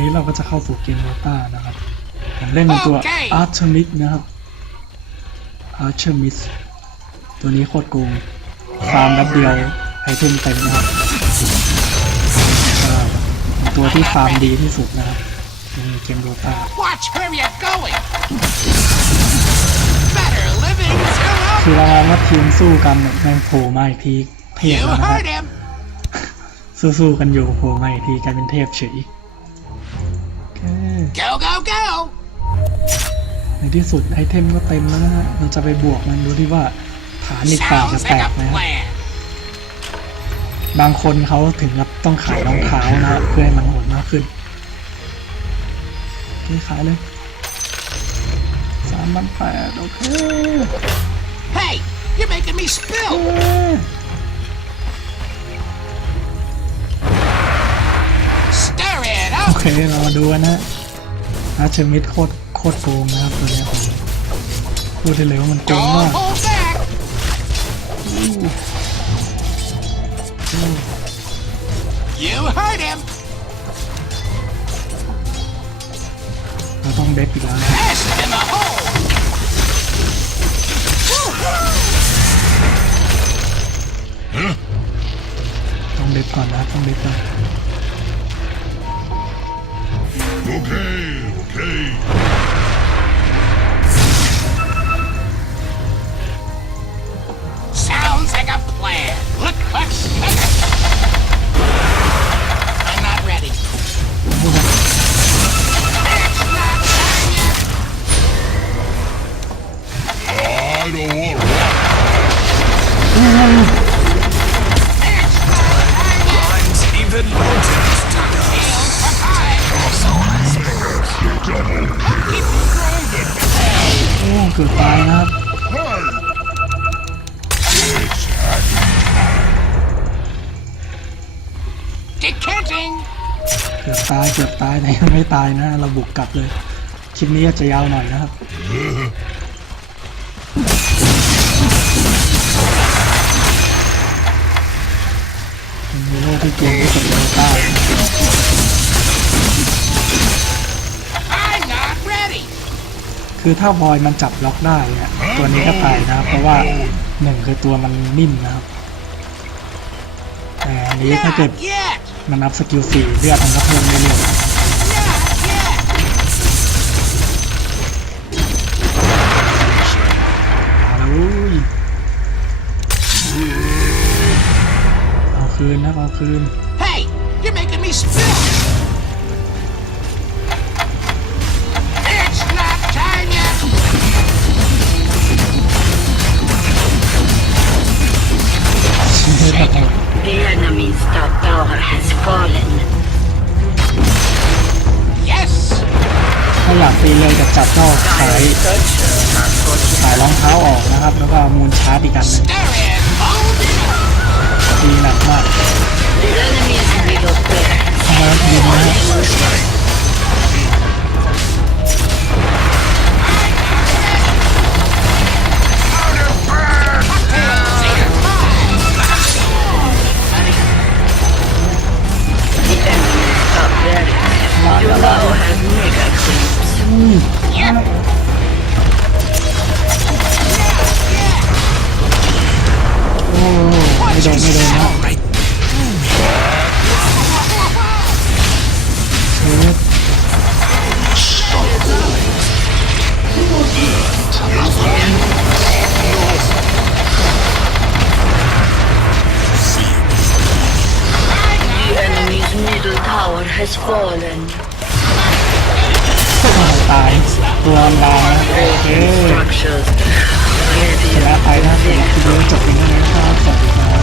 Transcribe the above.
นี้เราก็จะเข้าสู่เกมโรต้านะครับ ผมเล่นเป็นตัวโอเค Artemis นะครับ Artemis ตัวนี้โคตรโกงฟาร์มแป๊บเดียวไอเทมเต็มนะครับก็เป็นตัวที่ฟาร์มดีที่สุดนะครับในเกมโรต้า Watch where you're going. Better living to คือประมาณว่าทีมสู้กันเนี่ยแม่งโผล่มาอีกทีเทพ You แล้วนะฮะ heard him. สู้ๆกันอยู่โผล่มาอีกทีกลายเป็นเทพเฉย โอเค Go, go, go. ในที่สุดไอเทมก็เต็มแล้วนะฮะเราจะไปบวกมันดูที่ว่าฐานอีกฝั่งจะ Sounds แต like ก a ไหมฮะ plan. บางคนเขาถึงกับต้องขายรองเท้านะฮะเพื่อให้มันโหดมากขึ้นโอเคขายเลยสามพันแปดโอเค Hey, you're making me เอ้ spill. ย Stir it โอ up. เค เรามาดูกันนะ อาเชมิดโคตรโคตรโกงนะครับตัวเนี้ยผมพูดได้เลยว่ามันโกง Don't มาก hold back. You heard him. เราต้องเด็กอีกแล้วนะ Pass in the hole. ต้องเด็กก่อนนะต้องเด็กก่อน Okay, okay. Hey. โอ้เกือบตายนะครับ Decanting. เกือบตายเกือบตายแต่ยังไม่ตายนะ เราบุกกลับเลย คลิปนี้อาจจะยาวหน่อยนะครับ คือถ้าบอยมันจับล็อกได้เนี่ยตัวนี้ก็ตายนะครับ เพราะว่าหนึ่งคือตัวมันนิ่มนะครับ แต่อันนี้ถ้าเกิดมันนับสกิลสี่เลือดมันก็เพิ่มเรื่อยๆนะครับ Not yet. มาแล้วเอาคืนนะเอาคืน Hey, you're making me spill. The enemy's top tower has fallen. Yes. ถ้าอยากตีเลยจะจับก็ขาย Structures are ขายรองเท้าออกนะครับ แล้วก็เอามูลชาร์จอีกอันหนึง Stir it. Hold it up. ตีหนักมาก barracks do now have mega creeps. โอ้ไม่โดนไม่โดนนะเฮ้ย The enemy's middle tower has fallen. ตายตัวมันบางนะโอเค Structures ชนะ ready ไปนะสำหรับคลิปนี้จบเพียงเท่านี้นะครับสวัส